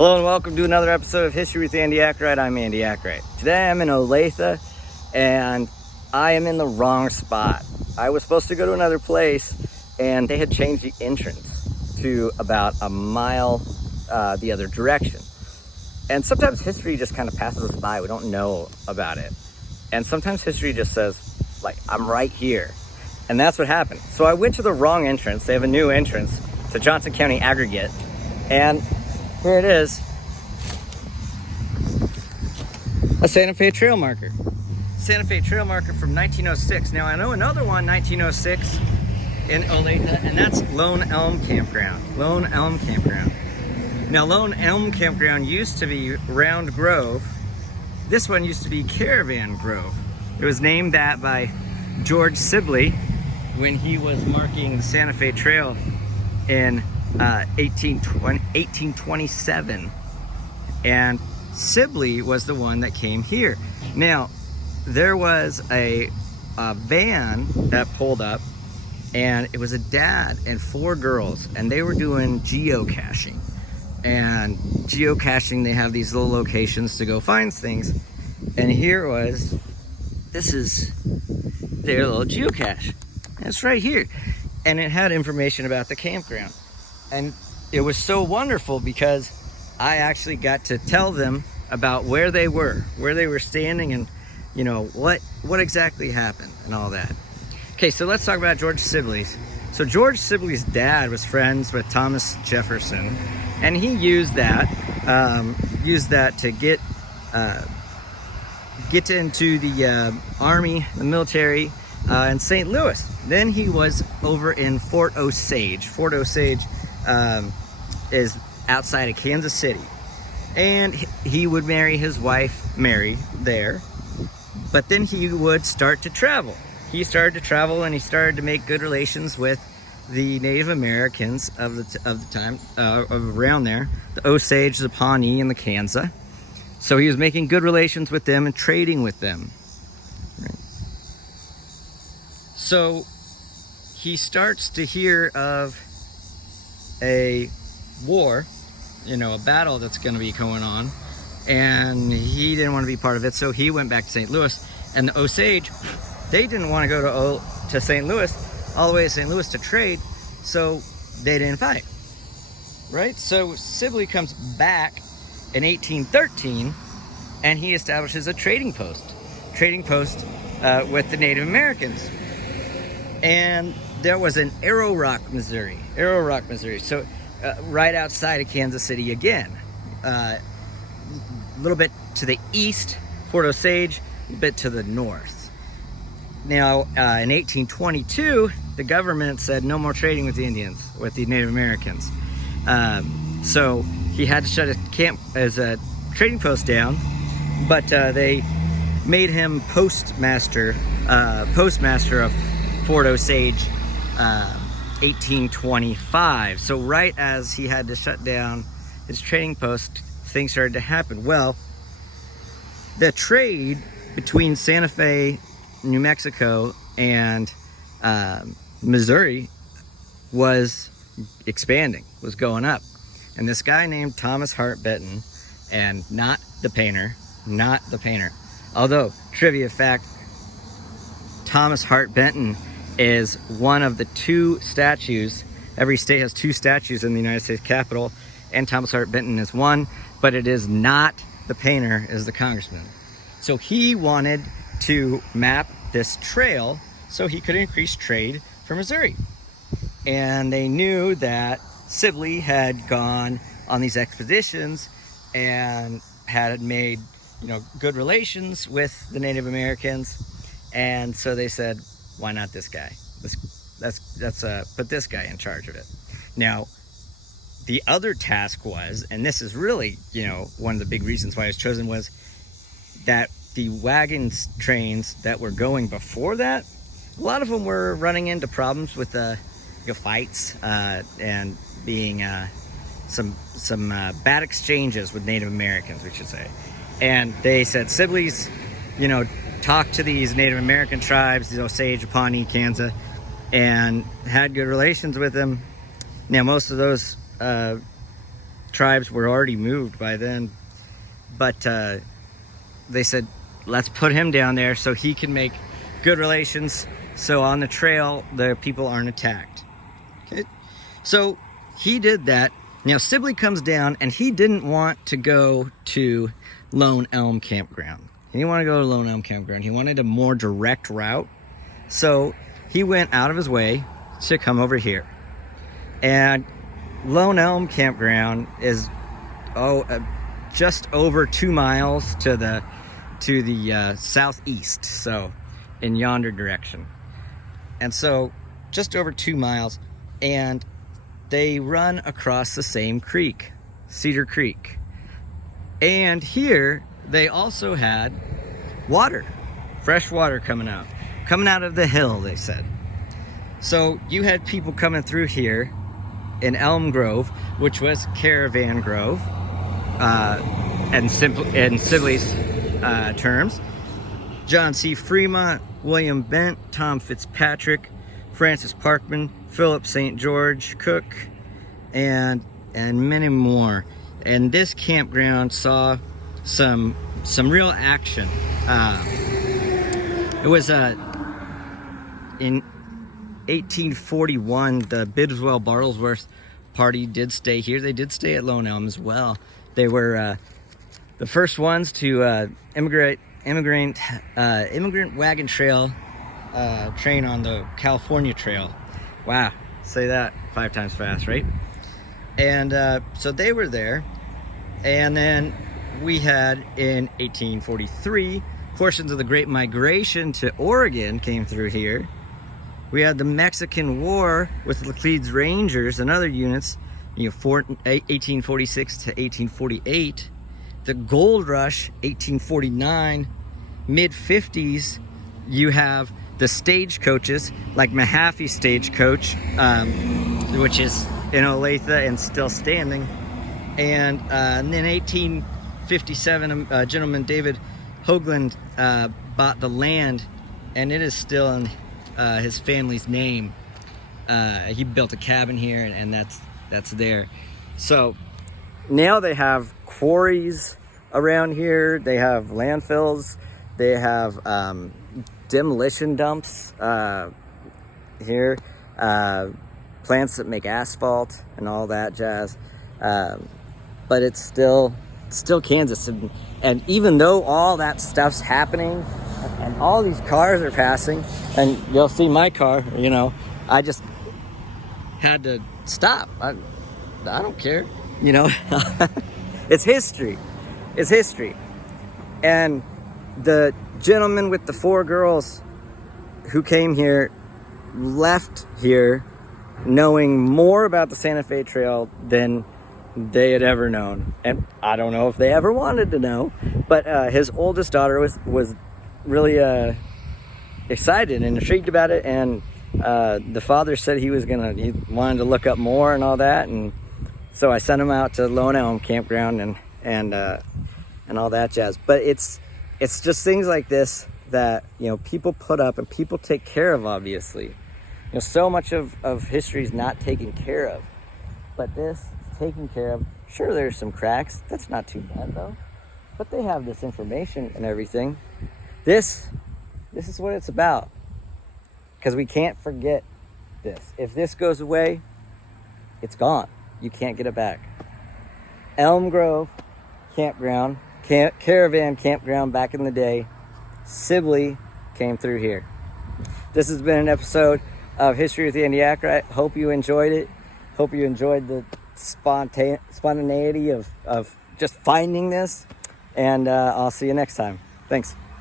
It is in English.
Hello and welcome to another episode of History with Andy Akright. I'm Andy Akright. Today I'm in Olathe and I am in the wrong spot. I was supposed to go to another place and they had changed the entrance to about a mile the other direction. And sometimes history just kind of passes us by. We don't know about it. And sometimes history just says, like, I'm right here. And that's what happened. So I went to the wrong entrance. They have a new entrance to Johnson County Aggregate. And here it is, a Santa Fe trail marker. Santa Fe trail marker from 1906. Now I know another one, 1906 in Olathe, and that's Lone Elm Campground. Lone Elm Campground. Now Lone Elm Campground used to be Round Grove. This one used to be Caravan Grove. It was named that by George Sibley when he was marking the Santa Fe Trail in 1827, and Sibley was the one that came here. Now there was a van that pulled up, and it was a dad and 4 girls, and they were doing geocaching. And geocaching, they have these little locations to go find things, and this is their little geocache. It's right here, and it had information about the campground. And it was so wonderful because I actually got to tell them about where they were standing, and you know what exactly happened and all that. Okay, so let's talk about George Sibley's. So George Sibley's dad was friends with Thomas Jefferson, and he used that to get into the army, the military, in St. Louis. Then he was over in Fort Osage. Fort Osage is outside of Kansas City, and he would marry his wife Mary there, but then he would start to travel. He started to travel, and he started to make good relations with the Native Americans of the time around there, the Osage, the Pawnee, and the Kansa. So he was making good relations with them and trading with them. Right. So he starts to hear of a war, a battle that's going to be going on, and he didn't want to be part of it, so he went back to St. Louis. And the Osage, they didn't want to go to St. Louis, all the way to St. Louis to trade, so they didn't fight, right? So Sibley comes back in 1813, and he establishes a trading post with the Native Americans. And there was an Arrow Rock, Missouri. So right outside of Kansas City again. A little bit to the east, Fort Osage, a bit to the north. Now, in 1822, the government said no more trading with the Indians, with the Native Americans. So he had to shut his trading post down, but they made him postmaster of Fort Osage, 1825. So right as he had to shut down his trading post, things started to happen. Well, the trade between Santa Fe, New Mexico, and Missouri was expanding, was going up. And this guy named Thomas Hart Benton, and not the painter, although, trivia fact, Thomas Hart Benton is one of the 2 statues. Every state has 2 statues in the United States Capitol, and Thomas Hart Benton is one, but it is not the painter, is the congressman. So he wanted to map this trail so he could increase trade for Missouri. And they knew that Sibley had gone on these expeditions and had made, good relations with the Native Americans. And so they said, why not this guy? Let's put this guy in charge of it. Now, the other task was, and this is really, one of the big reasons why it was chosen, was that the wagons trains that were going before that, a lot of them were running into problems with fights and being some bad exchanges with Native Americans, we should say. And they said, Sibley's, talked to these Native American tribes, these Osage, Pawnee, Kansa, and had good relations with them. Now, most of those tribes were already moved by then. But they said, let's put him down there so he can make good relations, so on the trail the people aren't attacked. Okay, so he did that. Now Sibley comes down, and he didn't want to go to Lone Elm Campground. He didn't want to go to Lone Elm Campground. He wanted a more direct route, so he went out of his way to come over here. And Lone Elm Campground is just over 2 miles to the southeast, so in yonder direction. And so just over 2 miles, and they run across the same creek, Cedar Creek. And here they also had water, fresh water coming out of the hill, they said. So you had people coming through here in Elm Grove, which was Caravan Grove, in Sibley's terms. John C. Fremont, William Bent, Tom Fitzpatrick, Francis Parkman, Philip St. George Cook, and many more. And this campground saw some real action. It was in 1841, the Bidswell-Bartlesworth party did stay here. They did stay at Lone Elm as well. They were the first ones to immigrant wagon trail train on the California Trail. Wow, say that 5 times fast, right? And so they were there. And then we had in 1843, portions of the Great Migration to Oregon came through here. We had the Mexican War with Laclede's Rangers and other units, 1846 to 1848. The Gold Rush, 1849. Mid-50s, you have the stagecoaches, like Mahaffey Stagecoach, which is in Olathe and still standing. And then 1857, gentleman David Hoagland bought the land, and it is still in his family's name. He built a cabin here, and that's there. So now they have quarries around here. They have landfills. They have demolition dumps here. Plants that make asphalt and all that jazz. But it's still Kansas. And even though all that stuff's happening and all these cars are passing, and you'll see my car, I just had to stop. I don't care, It's history. It's history. And the gentleman with the 4 girls who came here left here knowing more about the Santa Fe Trail than they had ever known. And I don't know if they ever wanted to know, but his oldest daughter was really excited and intrigued about it. And the father said he wanted to look up more and all that. And so I sent him out to Lone Elm Campground and all that jazz. But it's just things like this that, people put up and people take care of, obviously. So much of history is not taken care of. But this is taken care of. Sure, there's some cracks. That's not too bad, though. But they have this information and everything. This is what it's about. Because we can't forget this. If this goes away, it's gone. You can't get it back. Elm Grove Campground, Caravan Campground back in the day. Sibley came through here. This has been an episode of History with Andy Akright. Hope you enjoyed it. Hope you enjoyed the spontaneity of just finding this. And I'll see you next time. Thanks.